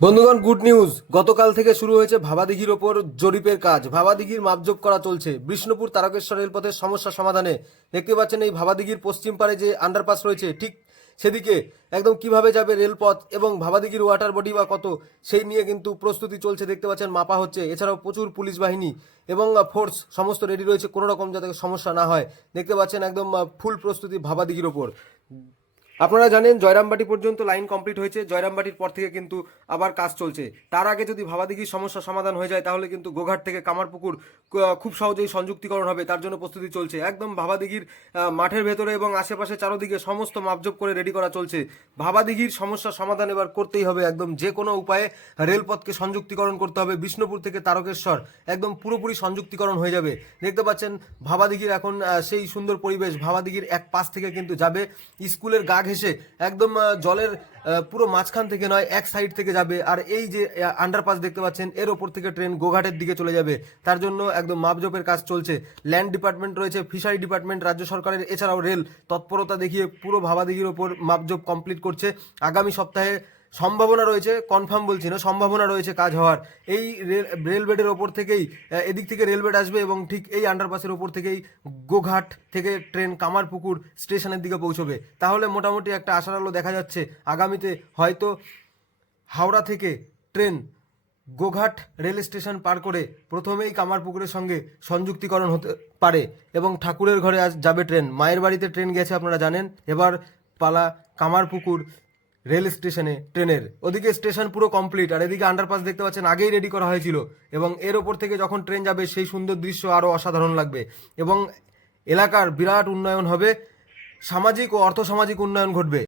বন্ধুগণ good news গতকাল থেকে শুরু হয়েছে ভাবাদিঘির ওপর জরিপের কাজ। ভাবাদিঘির মাপজোক করা চলছে। বিষ্ণুপুর তারকেশ্বর রেলপথের সমস্যা সমাধানে দেখতে পাচ্ছেন এই ভাবাদিঘির পশ্চিম পারে যে আন্ডারপাস রয়েছে, ঠিক সেদিকে একদম কীভাবে যাবে রেলপথ এবং ভাবাদিঘির ওয়াটার বডি বা কত, সেই নিয়ে কিন্তু প্রস্তুতি চলছে, দেখতে পাচ্ছেন, মাপা হচ্ছে। এছাড়াও প্রচুর পুলিশ বাহিনী এবং ফোর্স সমস্ত রেডি রয়েছে, কোনো রকম যাতে সমস্যা না হয়। দেখতে পাচ্ছেন একদম ফুল প্রস্তুতি ভাবাদিঘির ওপর। আপনারা জানেন জয়রামবাটি পর্যন্ত লাইন কমপ্লিট হয়েছে, জয়রামবাটির পর থেকে কিন্তু আবার কাজ চলছে। তার আগে যদি ভাবাদিঘির সমস্যা সমাধান হয়ে যায়, তাহলে কিন্তু গোঘাট থেকে কামারপুকুর খুব সহজেই সংযুক্তিকরণ হবে, তার জন্য প্রস্তুতি চলছে। একদম ভাবাদিঘির মাঠের ভেতরে এবং আশেপাশে চারোদিকে সমস্ত মাপজোপ করে রেডি করা চলছে। ভাবাদিঘির সমস্যা সমাধান এবার করতেই হবে একদম যে কোনো উপায়ে। রেলপথকে সংযুক্তিকরণ করতে হবে, বিষ্ণুপুর থেকে তারকেশ্বর, একদম পুরোপুরি সংযুক্তিকরণ হয়ে যাবে। দেখতে পাচ্ছেন, ভাবাদিঘির এখন সেই সুন্দর পরিবেশ, ভাবাদিঘির এক পাশ থেকে কিন্তু যাবে। স্কুলের গা ঘেসে একদম জলের পুরো মাঝখান থেকে নয়, এক সাইড থেকে যাবে। আর এই যে আন্ডারপাস দেখতে পাচ্ছেন, এর ওপর থেকে ট্রেন গোঘাটের দিকে চলে যাবে। তার জন্য একদম মাপজপের কাজ চলছে। ল্যান্ড ডিপার্টমেন্ট রয়েছে ফিশারি ডিপার্টমেন্ট রাজ্য সরকারের, এছাড়াও রেল। তৎপরতা দেখিয়ে পুরো ভাবাদিঘির ওপর মাপজপ কমপ্লিট করছে। আগামী সপ্তাহে সম্ভাবনা রয়েছে কনফার্ম বলছি না, সম্ভাবনা রয়েছে কাজ হওয়ার। এই রেল রেলবেডের ওপর থেকেই এদিক থেকে রেলবেড আসবে এবং ঠিক এই আন্ডারপাসের ওপর থেকেই গোঘাট থেকে ট্রেন কামারপুকুর স্টেশনের দিকে পৌঁছবে। তাহলে মোটামুটি একটা আশার আলো দেখা যাচ্ছে। আগামীতে হয়তো হাওড়া থেকে ট্রেন গোঘাট রেল স্টেশন পার করে প্রথমেই কামারপুকুরের সঙ্গে সংযুক্তিকরণ হতে পারে এবং ঠাকুরের ঘরে আজ যাবে ট্রেন মায়ের বাড়িতে ট্রেন গেছে, আপনারা জানেন। এবার পালা কামারপুকুর রেল স্টেশনে, ট্রেনের। ওদিকে স্টেশন পুরো কমপ্লিট আর এদিকে আন্ডারপাস দেখতে পাচ্ছেন, আগেই রেডি করা হয়েছিল। এবং এর ওপর থেকে যখন ট্রেন যাবে, সেই সুন্দর দৃশ্য আরও অসাধারণ লাগবে। এবং এলাকার বিরাট উন্নয়ন হবে, সামাজিক ও অর্থসামাজিক উন্নয়ন ঘটবে।